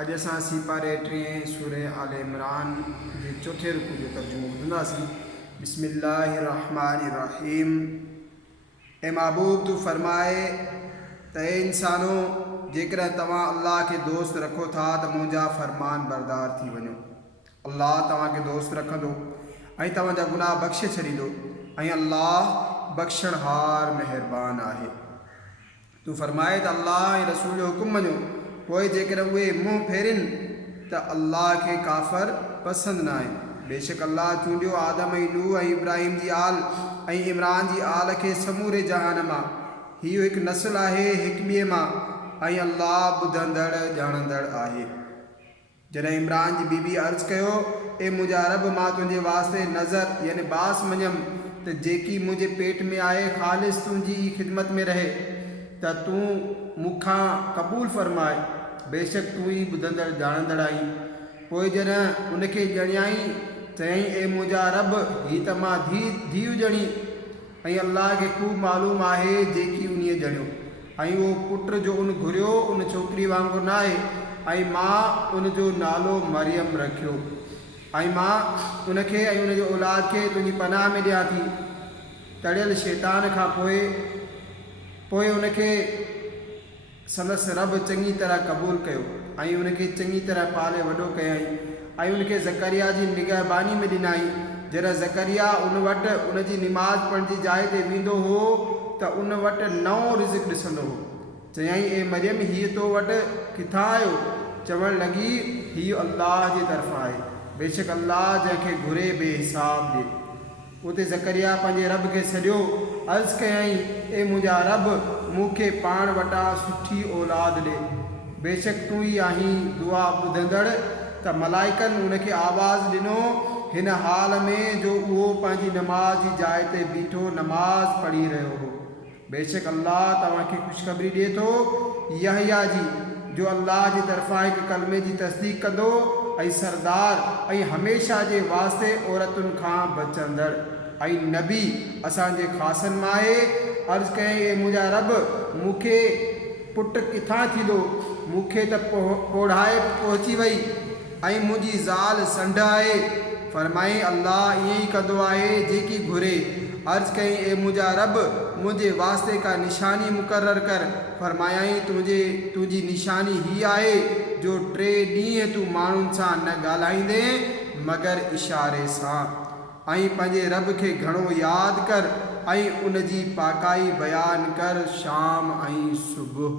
अॼु असां सीपारे 3 सूरह आल इमरान जे चौथे रुकू जो तर्जुमो ॿुधंदासीं। बिस्मिल्लाहिर्रहमानिर्रहीम। ए महबूब तू फरमाए त ए इंसानो, जेकॾहिं तव्हां अल्लाह खे दोस्त रखो था त मुंहिंजा फरमान बरदार थी वञो। अल्लाह तव्हांखे दोस्त रखंदो ऐं तव्हांजा गुनाह बख़्शे छॾींदो ऐं अल्लाह बख़्शणहार महिरबान आहे। तू फरमाए त अल्लाह ऐं रसूल जो हुकुम मञो, पोइ जेकॾहिं उहे मुंहुं फेरिन त अल्लाह खे काफ़र पसंदि न आहे। बेशक अल्लाह चूंडियो आदम ऐं नूह ऐं इब्राहिम जी आल ऐं इमरान जी आल खे समूरे जहान मां। हीउ हिकु नस्ल आहे हिकु ॿिए मां ऐं अल्लाह ॿुधंदड़ ॼाणंदड़ आहे। जॾहिं इमरान जी बीबी अर्ज़ु कयो, ए मुंहिंजा रब, मां तुंहिंजे वास्ते नज़र यानी बास मञियमि त जेकी मुंहिंजे पेट में आहे ख़ालिस तुंहिंजी ख़िदमत में रहे, त तूं मूंखां क़बूल फरमाए। बेशक तूं ई ॿुधंदड़ ॼाणंदड़ आहीं। पोइ जॾहिं उनखे ॼणियाई चयईं, ए मुंहिंजा रब, हीअ त मां धीउ ॼणी ऐं अल्लाह खे ख़ूब मालूम आहे जेकी उन्हीअ ॼणियो ऐं उहो पुट जो उन घुरियो उन छोकिरी वांगुरु न आहे ऐं मां उनजो नालो मरियम रखियो ऐं मां उनखे ऐं उनजे औलाद खे तुंहिंजी पनाह में ॾियां थी तड़ियल शैतान खां। पोइ उनखे संदसि रब चङी तरह क़बूल कयो ऐं उनखे चङी तरह पाले वॾो कयईं ऐं उनखे ज़करिया जी निगहबानी में ॾिनई। जॾहिं ज़करिया उन वटि उनजी निमाज़ पढ़ण जी जाइ ते वेंदो हो त उन वटि नओं रिज़्क़ ॾिसंदो हो। चयईं, ए मरियम, हीअ तो वटि किथां आयो? चवणु लॻी, हीअ अल्लाह जी तरफ़ां आहे। बेशक अल्लाह जंहिंखे घुरे बेहिसाब ॾिए। उते ज़करिया पंहिंजे रब खे सॼो अर्ज़ु कयईं, ए मुंहिंजा रब, मूंखे पाण वटां सुठी औलाद ॾे। बेशक तूं ई आहीं दुआ ॿुधंदड़। त मलाइकनि उनखे आवाज़ ॾिनो हिन हाल में जो उहो पंहिंजी नमाज़ जी जाइ ते बीठो नमाज़ पढ़ी रहियो हो। बेशक अल्लाह तव्हांखे ख़ुशख़बरी ॾिए थो यहया जी, जो अल्लाह जी तरफ़ां हिकु कलमे जी तस्दीक कंदो ऐं सरदार ऐं हमेशह जे वास्ते औरतुनि खां बचंदड़ ऐं नबी असांजे ख़ासनि मां आहे। अर्ज़ु कयईं, ए मुंहिंजा रब, मूंखे पुटु किथां थींदो? मूंखे त पोढ़ाए पहुची वई ऐं मुंहिंजी ज़ाल संढ आहे। फरमाईं, अल्लाह ईअं ई कंदो आहे जेकी घुरे। अर्ज़ु कयईं, ए मुंहिंजा रब, मुंहिंजे वास्ते का निशानी मुक़ररु कर। फरमायाईं, तुंहिंजी निशानी हीअ आहे जो 3 ॾींहं तूं माण्हुनि सां न ॻाल्हाईंदे मगर इशारे सां ऐं पंहिंजे रब खे घणो यादि कर ऐं उनजी पाकाई बयानु कर शाम ऐं सुबुह।